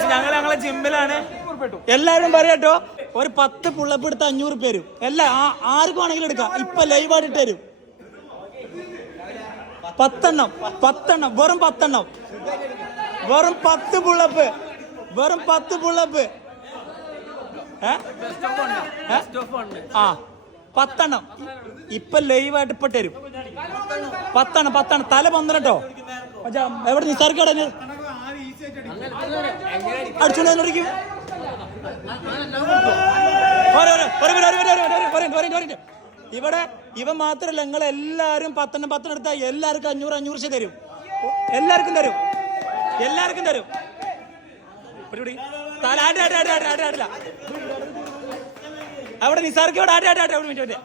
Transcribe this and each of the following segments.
Guys ഞങ്ങൾ ഞങ്ങളെ ജിമ്മിലാണ് എല്ലാവരും പറയട്ടോ ഒരു പത്ത് പുള്ളപ്പ് എടുത്ത് അഞ്ഞൂറ് പേരും എല്ലാ ആർക്കും ആണെങ്കിലും എടുക്കാം. ഇപ്പൊ ലൈവായിട്ട് ആയിട്ട് തരും. പത്തെണ്ണം പത്തെണ്ണം വെറും പത്തെണ്ണം. വെറും പത്ത് പുള്ളപ്പ് വെറും പത്ത് പുള്ളപ്പ്? ആ പത്തെണ്ണം. ഇപ്പൊ ലൈവായിട്ട് ഇപ്പൊ തരും. പത്തെണ്ണം പത്തെണ്ണം. തല പന്ത്രണ്ടോ എവിടെ നിസാർക്കട ഇവിടെ ഇവ മാത്രല്ല നിങ്ങൾ എല്ലാരും പത്തെണ്ണം പത്തെണ്ണം എടുത്താൽ എല്ലാവർക്കും അഞ്ഞൂറ് അഞ്ഞൂറ് ശരി തരും. എല്ലാവർക്കും തരും. എല്ലാവർക്കും തരും. അവിടെ നിസാർക്ക് ഇവിടെ ആട്ടി ആട്ടി.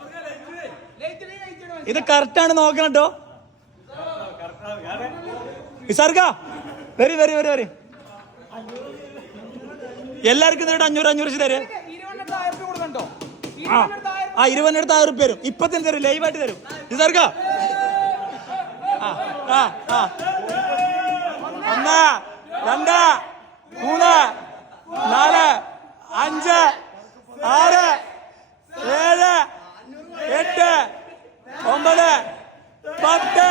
ഇത് കറക്റ്റ് ആണ് നോക്കണം കേട്ടോ നിസാർക്ക? വരി വരി വരി വരി. എല്ലാവർക്കും നേരിട്ട് അഞ്ഞൂറ് അഞ്ഞൂറ് വെച്ച് തരും. ആ ആ ഇരുപതിനടുത്ത് ആയിരം റുപ്യ തരും. ഇപ്പൊ തന്നെ തരും? ലൈവായിട്ട് തരും. നിസാർക്ക? ഒന്ന് രണ്ട് മൂന്ന് നാല് അഞ്ച് ആറ് ഏഴ് എട്ട് ഒമ്പത് പത്ത്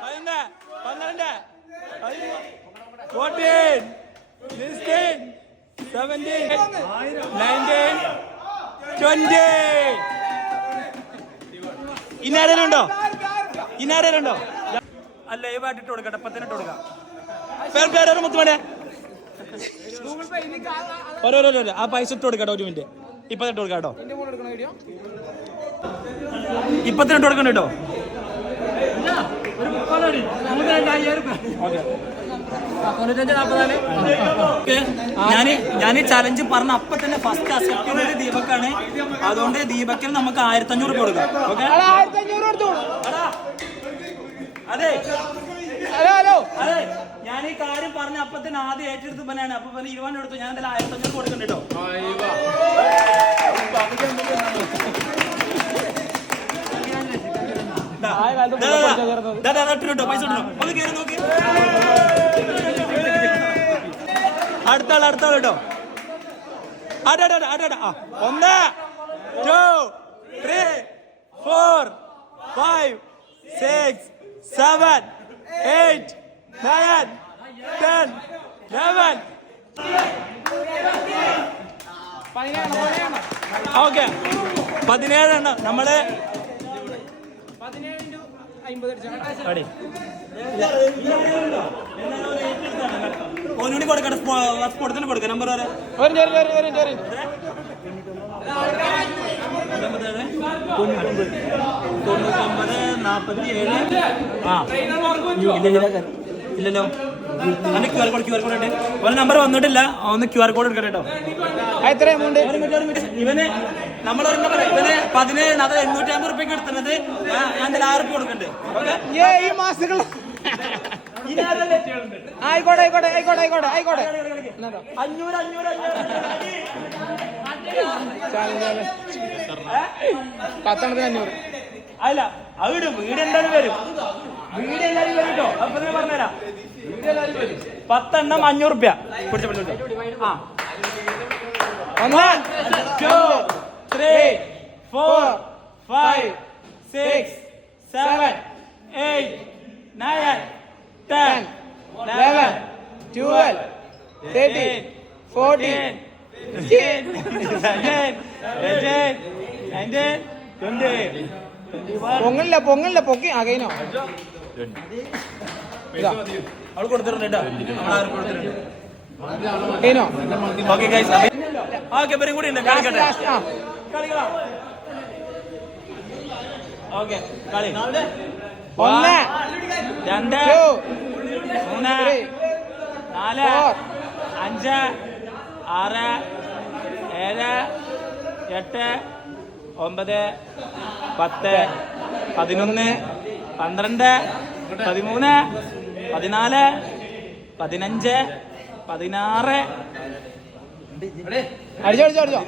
പതിനൊന്ന് പന്ത്രണ്ട് fourteen sixteen seventeen nineteen twenty. ഇന്നാരേലും ഉണ്ടോ അല്ല ലൈവായിട്ട് ഇട്ട് കൊടുക്കട്ടെ പത്തിനിട്ട് കൊടുക്കാം. പേർ പേരൊരു മുത്തുമണേ. ഓരോരോ ആ പൈസ ഇട്ട് കൊടുക്കട്ടെ ഒരു മിനിറ്റ്. ഇപ്പൊ ഇട്ട് കൊടുക്കാം കേട്ടോ. ഇപ്പത്തിനിട്ട് കൊടുക്കണ്ട കേട്ടോ. ഞാൻ ഞാൻ ചലഞ്ച് പറഞ്ഞ അപ്പൊ തന്നെ ഫസ്റ്റ് അക്സെപ്റ്റ് ചെയ്തത് ദീപക്കാണ്. അതുകൊണ്ട് ദീപക്കിൽ നമുക്ക് ആയിരത്തി അഞ്ഞൂറ് കൊടുക്കാം. ഓക്കെ? അതെ. അതെ. ഞാൻ ഈ കാര്യം പറഞ്ഞ അപ്പൊ തന്നെ ആദ്യം ഏറ്റെടുത്ത് പനാണ് അപ്പൊ പിന്നെ ഇരുപത് എടുത്തു ഞാൻ എന്തായാലും ആയിരത്തി അഞ്ഞൂറ് കൊടുക്കണ്ട പൈസ ഒന്ന് കേറി നോക്ക്. അടുത്ത ആൾ അടുത്ത ആൾ കേട്ടോ അടാ അടാ. ആ ഒന്ന് two three four five six seven eight nine ten eleven okay പതിനേഴെണ്ണം നമ്മൾ അടി. ഒന്നുകൂടി കൊടുക്കട്ടെ സ്പോട്ടത്തിന് കൊടുക്ക നമ്പർ വരെ തൊണ്ണൂറ്റൊമ്പത് നാപ്പത്തി ഏഴ് ആ ഇല്ലല്ലോ. അന്ന് Q R code Q R code ഉണ്ട് ഒരു നമ്പർ വന്നിട്ടില്ല. ഒന്ന് ക്യു ആർ കോഡ് എടുക്കട്ടെ കേട്ടോ എത്ര എമൗണ്ട്. ഇവന് നമ്മൾ ഇവന് പതിനേഴ് അത് എണ്ണൂറ്റി അമ്പത് റുപ്യക്ക് എടുത്തിട്ട് ഞാൻ ആറ് റുപ്യ കൊടുക്കണ്ടേ. ഓക്കെ? ഈ മാസങ്ങൾ ആയിക്കോട്ടെ ആയിക്കോട്ടെ ആയിക്കോട്ടെ ആയിക്കോട്ടെ അഞ്ഞൂറ് പത്തെണ്ണത്തിന് അഞ്ഞൂറ്. അല്ല അവിടെ വീട് എന്തായാലും വരും. വീട് എല്ലാവരും വരും കേട്ടോ അപ്പൊ പറഞ്ഞുതരാം. പത്തെണ്ണം അഞ്ഞൂറ് രൂപ പിടിച്ച പിടിച്ചു ആ. One. 9, 10, 11, 12, 13, 14, 15, 17, 18, 19, 20. പൊങ്ങല്ല പൊങ്ങല്ല പൊക്കി. അകൈനോ അവൾ കൊടുത്തിട്ടുണ്ട് കേട്ടോ. ഓക്കെ ഓക്കെ പേരും കൂടി ഉണ്ട്. കളിക്കട്ടെ കളികളാ ഓക്കെ കളി ഒന്ന്. രണ്ട് മൂന്ന് നാല് അഞ്ച് ആറ് ഏഴ് എട്ട് ഒമ്പത് പത്ത് പതിനൊന്ന് പന്ത്രണ്ട് പതിമൂന്ന് പതിനാല് പതിനഞ്ച് പതിനാറ്. അടിച്ചോ അടിച്ചോ അടിച്ചോ.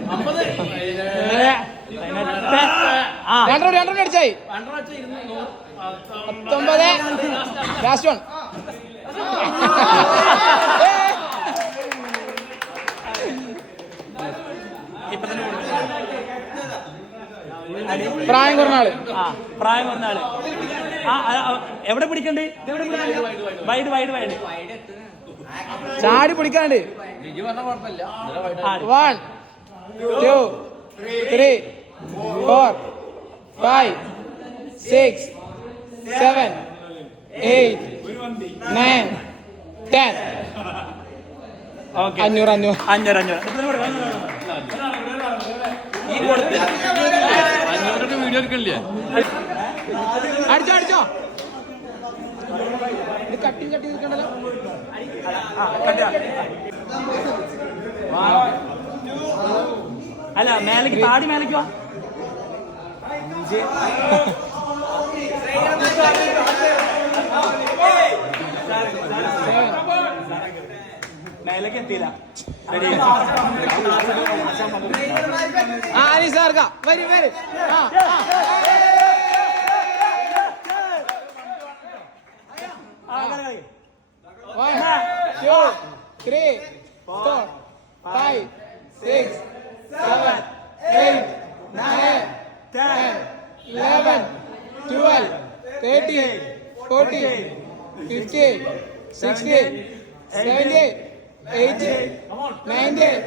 പ്രായം കുറഞ്ഞാൾ പ്രായം കുറഞ്ഞാൾ എവിടെ പിടിക്കണ്ട്? വൈഡ് വൈഡ് വൈഡ് ചാടി പിടിക്കാണ്ട്. One two three four five six seven eight nine ten okay അഞ്ഞൂറ് അഞ്ഞൂറ്. അഞ്ഞൂറ് അഞ്ഞൂറ്. ഈ കൊടുത്ത് വീഡിയോ എടുക്കണില്ലേ? അടിച്ചോ അടിച്ചോ. ഇത് കട്ടിങ് കട്ടി നിൽക്കണ്ടല്ലോ. അല്ല മേലേക്ക് പാടി മേലേക്ക് വാ. മേലേക്ക് എത്തിയില്ല റെഡി ആ അനി സാർക്ക വരും വരും ആ ആ ആ കളി കളി One, two, three, four, five, six, seven, eight, nine, ten, eleven, twelve, thirteen, fourteen, fifteen, sixteen, seventeen, eighteen, nineteen.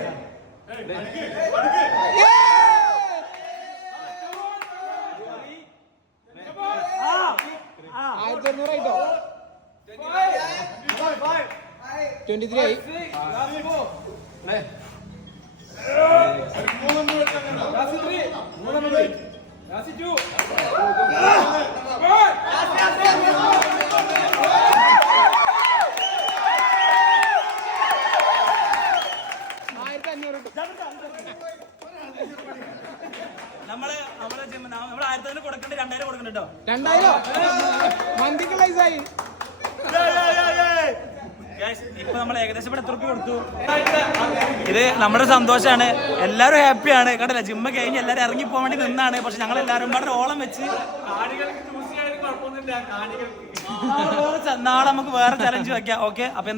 ആയിരത്തി അഞ്ഞൂറായിട്ടോ ട്വന്റി ത്രീ ആയി കിട്ടും നമ്മൾ നമ്മൾ നമ്മൾ ആയിരത്തി കൊടുക്കണ്ട രണ്ടായിരം കൊടുക്കണ്ടോ രണ്ടായിരം? മന്തിക്ക് പൈസ ആയി. ഇപ്പൊ നമ്മൾ ഏകദേശം ഇവിടെ എത്ര കൊടുത്തു. ഇത് നമ്മുടെ സന്തോഷമാണ് എല്ലാവരും ഹാപ്പിയാണ്. കണ്ടില്ല? ജിമ്മ കഴിഞ്ഞ് എല്ലാവരും ഇറങ്ങി പോകാൻ വേണ്ടി നിന്നാണ്. പക്ഷെ ഞങ്ങൾ എല്ലാവരും പാടെ ഓളം വെച്ച്. നാളെ നമുക്ക് വേറെ ചലഞ്ച് വെക്കാം. ഓക്കെ അപ്പൊ എന്താ